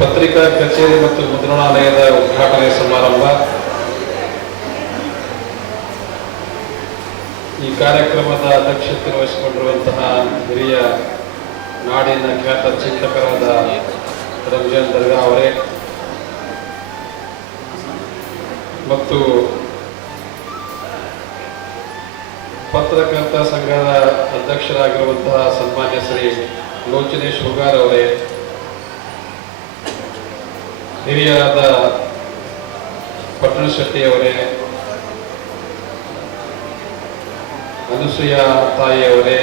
ಪತ್ರಿಕಾ ಕಚೇರಿ ಮತ್ತು ಮುದ್ರಣಾಲಯದ ಉದ್ಘಾಟನೆ ಸಮಾರಂಭ. ಈ ಕಾರ್ಯಕ್ರಮದ ಅಧ್ಯಕ್ಷತೆ ವಹಿಸಿಕೊಂಡಿರುವಂತಹ ಹಿರಿಯ ನಾಡಿನ ಖ್ಯಾತ ಚಿಂತಕರಾದ ರಂಜನ್ ದರ್ಗಾ ಅವರೇ ಮತ್ತು ಪತ್ರಕರ್ತ ಸಂಘದ ಅಧ್ಯಕ್ಷರಾಗಿರುವಂತಹ ಸನ್ಮಾನ್ಯ ಶ್ರೀ ಲೋಚನೇಶ್ ಹುಗಾರ್ ಅವರೇ ಹಿರಿಯರಾದ ಪಟ್ಟಣ ಶೆಟ್ಟಿಯವರೇ, ಅನುಸೂಯ ತಾಯಿಯವರೇ,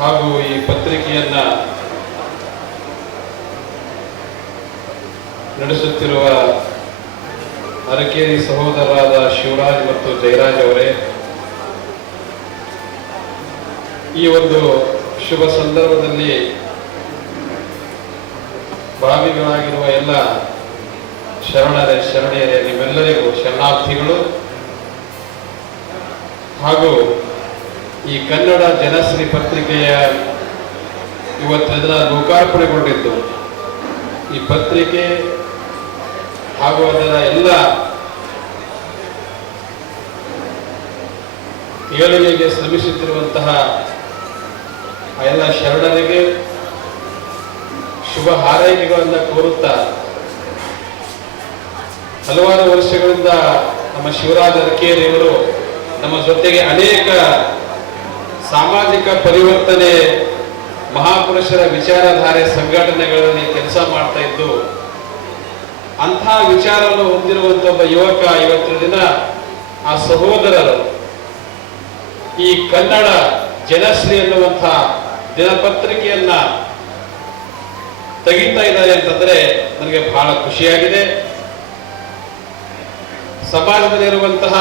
ಹಾಗೂ ಈ ಪತ್ರಿಕೆಯನ್ನ ನಡೆಸುತ್ತಿರುವ ಅರಕೇರಿ ಸಹೋದರರಾದ ಶಿವರಾಜ್ ಮತ್ತು ಜಯರಾಜ್ ಅವರೇ, ಈ ಒಂದು ಶುಭ ಸಂದರ್ಭದಲ್ಲಿ ಭಾವಿಗಳಾಗಿರುವ ಎಲ್ಲ ಶರಣರೇ ಶರಣೆಯರೇ, ನಿಮ್ಮೆಲ್ಲರಿಗೂ ಶರಣಾರ್ಥಿಗಳು. ಹಾಗೂ ಈ ಕನ್ನಡ ಜನಶ್ರೀ ಪತ್ರಿಕೆಯ ಇವತ್ತಿನ ದಿನ ಲೋಕಾರ್ಪಣೆಗೊಂಡಿದ್ದು. ಈ ಪತ್ರಿಕೆ ಹಾಗೂ ಅದರ ಎಲ್ಲ ಏಳಿಗೆಗೆ ಶ್ರಮಿಸುತ್ತಿರುವಂತಹ ಎಲ್ಲ ಶರಣರಿಗೆ ಶುಭ ಹಾರೈಕೆಗಳನ್ನು ಕೋರುತ್ತಾ, ಹಲವಾರು ವರ್ಷಗಳಿಂದ ನಮ್ಮ ಶಿವರಾಜ ಅರಕೇರಿಯವರು ನಮ್ಮ ಜೊತೆಗೆ ಅನೇಕ ಸಾಮಾಜಿಕ ಪರಿವರ್ತನೆ, ಮಹಾಪುರುಷರ ವಿಚಾರಧಾರೆ ಸಂಘಟನೆಗಳಲ್ಲಿ ಕೆಲಸ ಮಾಡ್ತಾ ಇದ್ದು ಅಂತಹ ವಿಚಾರವನ್ನು ಹೊಂದಿರುವಂತ ಒಬ್ಬ ಯುವಕ ಇವತ್ತಿನ ದಿನ ಆ ಸಹೋದರರು, ಈ ಕನ್ನಡ ಜನಶ್ರೀ ಎನ್ನುವಂತಹ ದಿನಪತ್ರಿಕೆಯನ್ನ ತೆಗಿತಾ ಇದ್ದಾರೆ ಅಂತಂದ್ರೆ ನನಗೆ ಬಹಳ ಖುಷಿಯಾಗಿದೆ. ಸಮಾಜದಲ್ಲಿರುವಂತಹ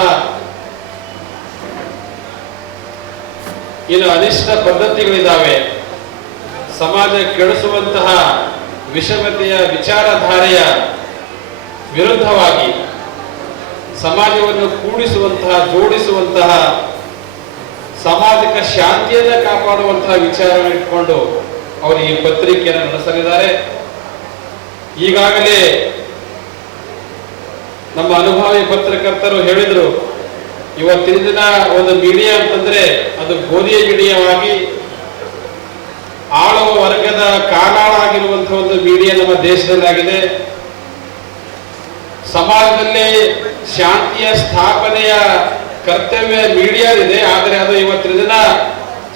ಏನು ಅನಿಷ್ಟ ಪದ್ಧತಿಗಳಿದ್ದಾವೆ ಸಮಾಜ ಕೆಡಿಸುವಂತಹ ವಿಷಮತೆಯ ವಿಚಾರಧಾರೆಯ ವಿರುದ್ಧವಾಗಿ ಸಮಾಜವನ್ನು ಕೂಡಿಸುವಂತಹ, ಜೋಡಿಸುವಂತಹ, ಸಾಮಾಜಿಕ ಶಾಂತಿಯನ್ನ ಕಾಪಾಡುವಂತಹ ವಿಚಾರವನ್ನು ಇಟ್ಕೊಂಡು ಅವರು ಈ ಪತ್ರಿಕೆಯನ್ನು ನಡೆಸಲಿದ್ದಾರೆ. ಈಗಾಗಲೇ ನಮ್ಮ ಅನುಭವಿ ಪತ್ರಕರ್ತರು ಹೇಳಿದರು, ಇವತ್ತಿನ ದಿನ ಒಂದು ಮೀಡಿಯಾ ಅಂತಂದ್ರೆ ಅದು ಗೋಧಿಯ ಮೀಡಿಯಾವಾಗಿ, ಆಳುವ ವರ್ಗದ ಕಾನಾಳಾಗಿರುವಂತಹ ಒಂದು ಮೀಡಿಯಾ ನಮ್ಮ ದೇಶದಲ್ಲಾಗಿದೆ. ಸಮಾಜದಲ್ಲಿ ಶಾಂತಿಯ ಸ್ಥಾಪನೆಯ ಕರ್ತವ್ಯ ಮೀಡಿಯಾದಿದೆ. ಆದರೆ ಅದು ಇವತ್ತಿನ ದಿನ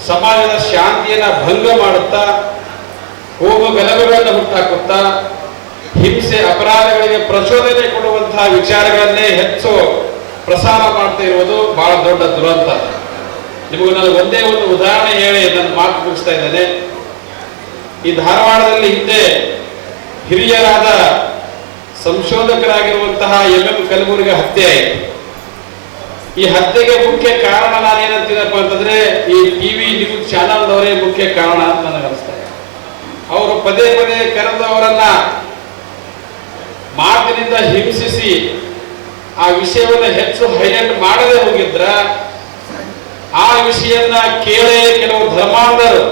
ಸಮಾಜದ ಶಾಂತಿಯನ್ನ ಭಂಗ ಮಾಡುತ್ತಾ, ಹೋಗು ಗಲಭೆಗಳನ್ನು ಹುಟ್ಟಾಕುತ್ತಾ, ಹಿಂಸೆ, ಅಪರಾಧಗಳಿಗೆ ಪ್ರಚೋದನೆ ಕೊಡುವಂತಹ ವಿಚಾರಗಳನ್ನೇ ಹೆಚ್ಚು ಪ್ರಸಾರ ಮಾಡ್ತಾ ಇರುವುದು ಬಹಳ ದೊಡ್ಡ ದುರಂತ. ನಿಮಗೆ ನಾನು ಒಂದೇ ಒಂದು ಉದಾಹರಣೆ ಹೇಳಿ ನನ್ನ ಮಾತು ಮುಗಿಸ್ತಾ ಇದ್ದೇನೆ. ಈ ಧಾರವಾಡದಲ್ಲಿ ಹಿಂದೆ ಹಿರಿಯರಾದ ಸಂಶೋಧಕರಾಗಿರುವಂತಹ ಎಂ ಎಂ ಕಲಬುರ್ಗಿ ಹತ್ಯೆ ಆಯಿತು. ಈ ಹತ್ಯೆಗೆ ಮುಖ್ಯ ಕಾರಣ ನಾನೇನಂತೀನಪ್ಪ ಅಂತಂದ್ರೆ ಈ ನ್ಯೂಸ್ ಚಾನಲ್ದವರೇ ಮುಖ್ಯ ಕಾರಣ ಅಂತ ನನಗೆ ಅನಿಸ್ತಾ ಇದೆ. ಅವರು ಪದೇ ಪದೇ ಕರೆದವರನ್ನ ಮಾತಿನಿಂದ ಹಿಂಸಿಸಿ ಆ ವಿಷಯವನ್ನು ಹೆಚ್ಚು ಹೈಲೈಟ್ ಮಾಡದೆ ಹೋಗಿದ್ರ, ಆ ವಿಷಯನ್ನ ಕೇಳೇ ಕೆಲವು ಧರ್ಮಾಂಧರು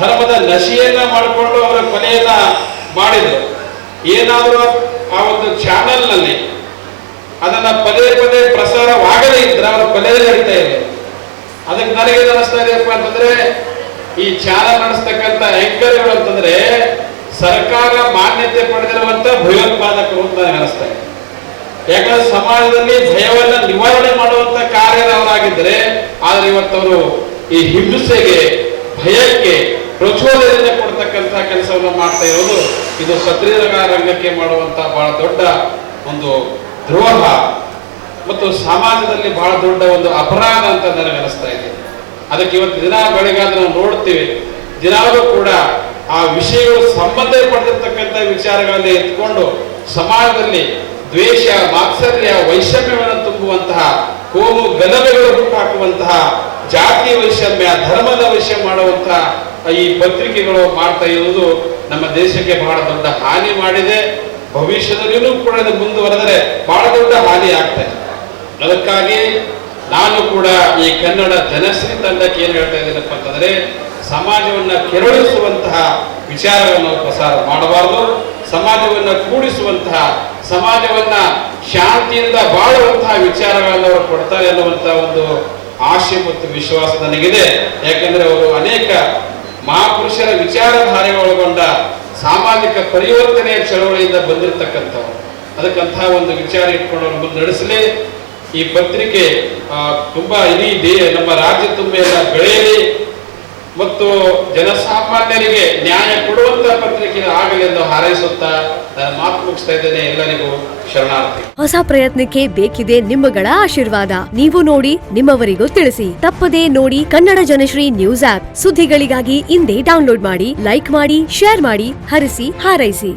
ಧರ್ಮದ ನಶೆಯನ್ನ ಮಾಡಿಕೊಂಡು ಅವರ ಕೊನೆಯನ್ನ ಮಾಡಿದ್ರು. ಏನಾದರೂ ಆ ಒಂದು ಚಾನೆಲ್ನಲ್ಲಿ ಅದನ್ನ ಪದೇ ಪದೇ ಪ್ರಸಾರವಾಗದೇ ಇದ್ರೆ ಅವರ ಕೊನೆಯಲ್ಲಿ ನಡೀತಾ ಅದಕ್ಕೆ ನನಗೆ ಅನಿಸ್ತಾ ಇದೆಯಪ್ಪ ಅಂತಂದ್ರೆ, ಈ ಚಾಲನೆ ನಡೆಸ್ತಕ್ಕಂಥ ಆಂಕರ್ಗಳು ಅಂತಂದ್ರೆ, ಸರ್ಕಾರ ಮಾನ್ಯತೆ ಪಡೆದಿರುವಂತ ಭಯೋತ್ಪಾದಕರು ಅಂತ ಅನಿಸ್ತಾ ಇದೆ. ಯಾಕಂದ್ರೆ ಸಮಾಜದಲ್ಲಿ ಭಯವನ್ನ ನಿವಾರಣೆ ಮಾಡುವಂತ ಕಾರ್ಯದವರಾಗಿದ್ದರೆ ಆದ್ರೆ ಇವತ್ತವರು ಈ ಹಿಂಸೆಗೆ, ಭಯಕ್ಕೆ ಪ್ರಚೋದನೆ ಕೊಡ್ತಕ್ಕಂಥ ಕೆಲಸವನ್ನು ಮಾಡ್ತಾ ಇರೋದು, ಇದು ಸತ್ರಿಯರ ರಂಗಕ್ಕೆ ಮಾಡುವಂತ ಬಹಳ ದೊಡ್ಡ ಒಂದು ದ್ರೋಹ. ಮತ್ತು ಸಮಾಜದಲ್ಲಿ ಬಹಳ ದೊಡ್ಡ ಒಂದು ಅಪರಾಧ ಅಂತ ನನಗೆ ಅನಿಸ್ತಾ ಇದೆ ಅದಕ್ಕೆ ಇವತ್ತು ದಿನ ಬೆಳಗಾದ್ರೆ ನಾವು ನೋಡ್ತೀವಿ. ದಿನಾಲೂ ಕೂಡ ಆ ವಿಷಯಗಳು ಸಂಬಂಧಪಟ್ಟಿರ್ತಕ್ಕಂಥ ವಿಚಾರಗಳಲ್ಲಿ ಎತ್ಕೊಂಡು ಸಮಾಜದಲ್ಲಿ ದ್ವೇಷ, ಮಾತ್ಸರ್ಯ, ವೈಷಮ್ಯವನ್ನು ತುಂಬುವಂತಹ ಕೋಮು ಗಲಭೆಗಳು ಹುಟ್ಟಾಕುವಂತಹ ಜಾತಿ ವೈಷಮ್ಯ, ಧರ್ಮದ ವಿಷಯ ಮಾಡುವಂತಹ ಈ ಪತ್ರಿಕೆಗಳು ಮಾಡ್ತಾ ಇರುವುದು ನಮ್ಮ ದೇಶಕ್ಕೆ ಬಹಳ ದೊಡ್ಡ ಹಾನಿ ಮಾಡಿದೆ. ಭವಿಷ್ಯದಲ್ಲಿಯೂ ಕೂಡ ಮುಂದುವರೆದರೆ ಬಹಳ ದೊಡ್ಡ ಹಾನಿ ಆಗ್ತಾ ಇದೆ. ಅದಕ್ಕಾಗಿ ನಾನು ಕೂಡ ಈ ಕನ್ನಡ ಜನಶ್ರೀ ತಂಡಕ್ಕೆ ಏನು ಹೇಳ್ತಾ ಇದ್ದೀನಪ್ಪ ಅಂತಂದ್ರೆ, ಸಮಾಜವನ್ನ ಕೆರಳಿಸುವಂತಹ ವಿಚಾರವನ್ನು ಪ್ರಸಾರ ಮಾಡಬಾರದು, ಸಮಾಜವನ್ನು ಕೂಡಿಸುವಂತಹ, ಸಮಾಜವನ್ನ ಶಾಂತಿಯಿಂದ ಬಾಳುವಂತಹ ವಿಚಾರಗಳನ್ನು ಅವರು ಕೊಡ್ತಾರೆ ಅನ್ನುವಂತಹ ಒಂದು ಆಶೆ ಮತ್ತು ವಿಶ್ವಾಸ ನನಗಿದೆ. ಯಾಕಂದ್ರೆ ಅವರು ಅನೇಕ ಮಹಾಪುರುಷರ ವಿಚಾರಧಾರೆ ಒಳಗೊಂಡ ಸಾಮಾಜಿಕ ಪರಿವರ್ತನೆಯ ಚಳವಳಿಯಿಂದ ಬಂದಿರತಕ್ಕಂಥವ್ರು. ಅದಕ್ಕಂತಹ ಒಂದು ವಿಚಾರ ಇಟ್ಕೊಂಡು ಅವರು ಮುಂದೆ ನಡೆಸಲಿ. ಈ ಪತ್ರಿಕೆ ತುಂಬಾ ಇಡೀ ದೇ ನಮ್ಮ ರಾಜ್ಯ ತುಂಬ ಬೆಳೆಯಲಿ ಮತ್ತು ಜನಸಾಮಾನ್ಯರಿಗೆ ನ್ಯಾಯ ಕೊಡುವಂತಹ ಪತ್ರಿಕೆ ಆಗಲಿ ಎಂದು ಹಾರೈಸುತ್ತಾ ನಾನು ಮಾತು ಮುಗಿಸ್ತಾ ಇದ್ದೇನೆ. ಎಲ್ಲರಿಗೂ ಶರಣಾರ್ಥಿ. ಹೊಸ ಪ್ರಯತ್ನಕ್ಕೆ ಬೇಕಿದೆ ನಿಮ್ಮಗಳ ಆಶೀರ್ವಾದ. ನೀವು ನೋಡಿ, ನಿಮ್ಮವರಿಗೂ ತಿಳಿಸಿ. ತಪ್ಪದೇ ನೋಡಿ ಕನ್ನಡ ಜನಶ್ರೀ ನ್ಯೂಸ್ ಆಪ್ ಸುದ್ದಿಗಳಿಗಾಗಿ ಇಂದೇ ಡೌನ್ಲೋಡ್ ಮಾಡಿ, ಲೈಕ್ ಮಾಡಿ, ಶೇರ್ ಮಾಡಿ, ಹರಿಸಿ, ಹಾರೈಸಿ.